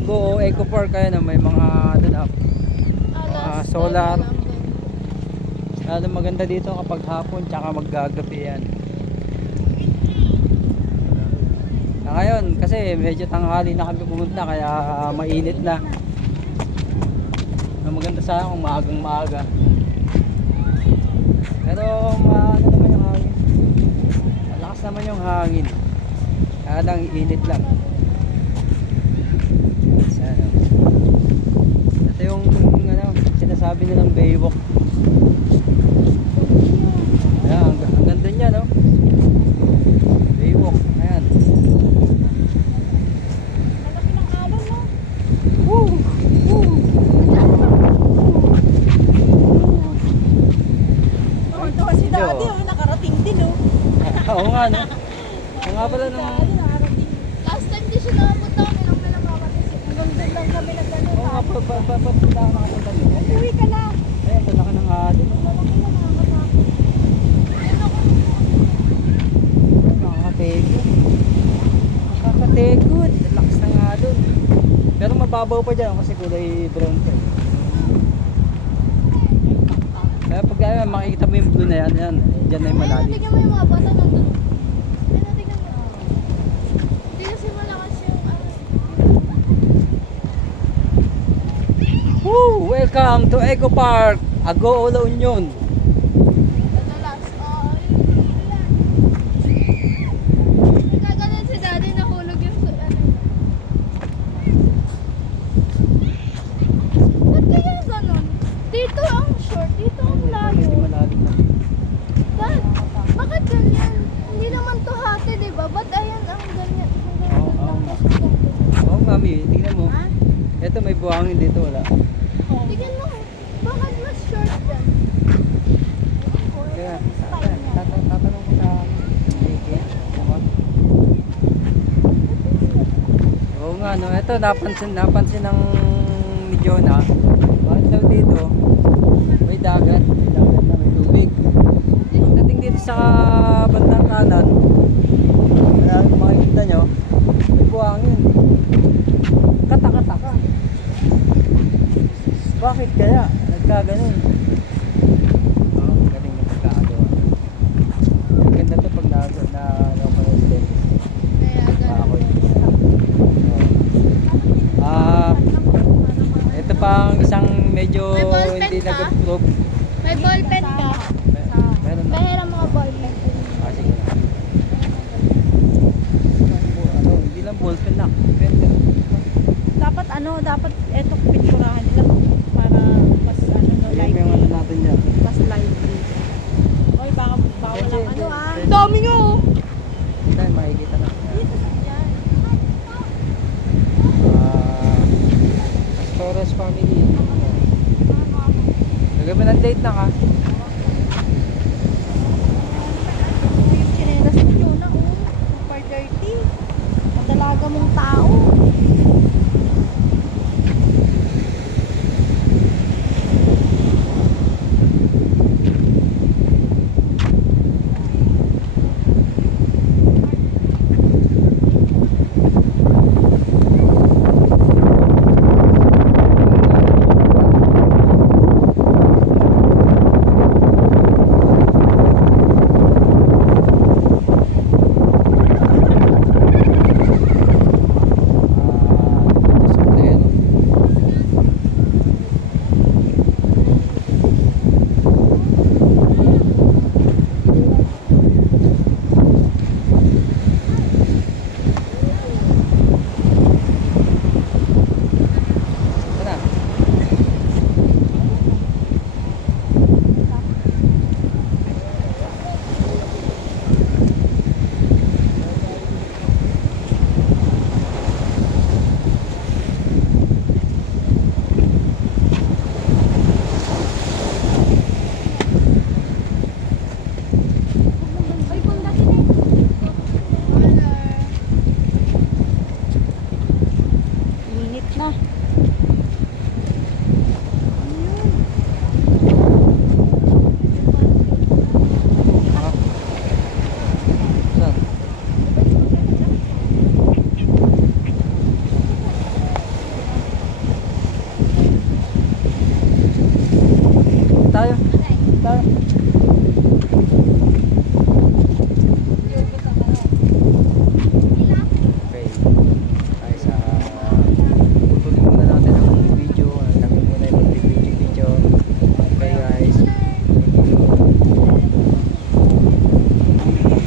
Agoo Eco Park, kaya na may mga ano na, mga solar. Lalo maganda dito kapag hapon tsaka maggagabi yan. Ngayon kasi medyo tanghali na kami pumunta, kaya mainit na. Maganda sana kung maagang maaga. Pero ano naman yung hangin, malakas naman yung hangin, kaya lang init lang. Sana. Ito yung ano, sinasabi nilang Baywalk. Ayan, ang ganda niya, no? Baywalk, ayan. Malaki ng alon, no? Woo! Woo! Tuwa si Daddy, oh, nakarating din, oh. Oo nga, no? Oo nga pala nung... Daddy, nakarating. Last time di siya nakapunta kami lang nalamamatay. Hanggang doon lang kami nag-ano. Oo nga, punta ako nakapunta doon. Uwi ka na. Ayan, talaki ng hali. Malaki na nakakatakot. Nakakategod. Nakakategod. Lakas na nga doon. Pero mababaw pa dyan kasi kulay brown pa. Kaya pag makikita mo yung blue na yan, yan. Dyan na yung malalim. Tignan mo yung mga bata nandun. Tignan mo. Hindi kasi malakas yung Woo! Welcome to Eco Park, Agoo La Union. madalas. Nagkaganon si Daddy, nahulog yung ano. Ba't kaya ganon? Dito ang short, dito ang layo. Hindi malalim na. Dad, bakit ganyan? Hindi naman to hati, di ba? Ba't ayan ang ganyan? Oo nga. Oo, mami, tingnan mo. Ha? Ito may buhangin dito, wala. Tingnan mo, bakit mas short yan? Kaya, tatanong ko sa Leke. Oo nga, no. Ito, napansin ng ni Jonah. Bakit daw dito, may dagat. May dagat na may tubig. Pagdating dito sa bandang kanan, makikita nyo, may buhangin. Kata-kata. Bakit kaya? Nagkaganon. Oh, galing na pagkakagawa. Ang ganda to pag na-resident. Kaya Ako ganun. ito pang isang medyo May ballpen hindi ka? nag-approve. May ballpen ka? Meron na. Bahira mga ballpen. Sige. Ano, hindi lang ballpen na. Pen. Dapat dapat eto picturehan nila para mas no, Ayan yung ano natin dyan. mas lively. Oy, baka bawal Hindi, ang hindi. Dami nyo! Dahil makikita na. Dito sa dyan. Torres family. Gagawin ng date na ka. Yung chinelas ni Jonah, oh. Super dirty. Ang dalaga mong tao. tayo.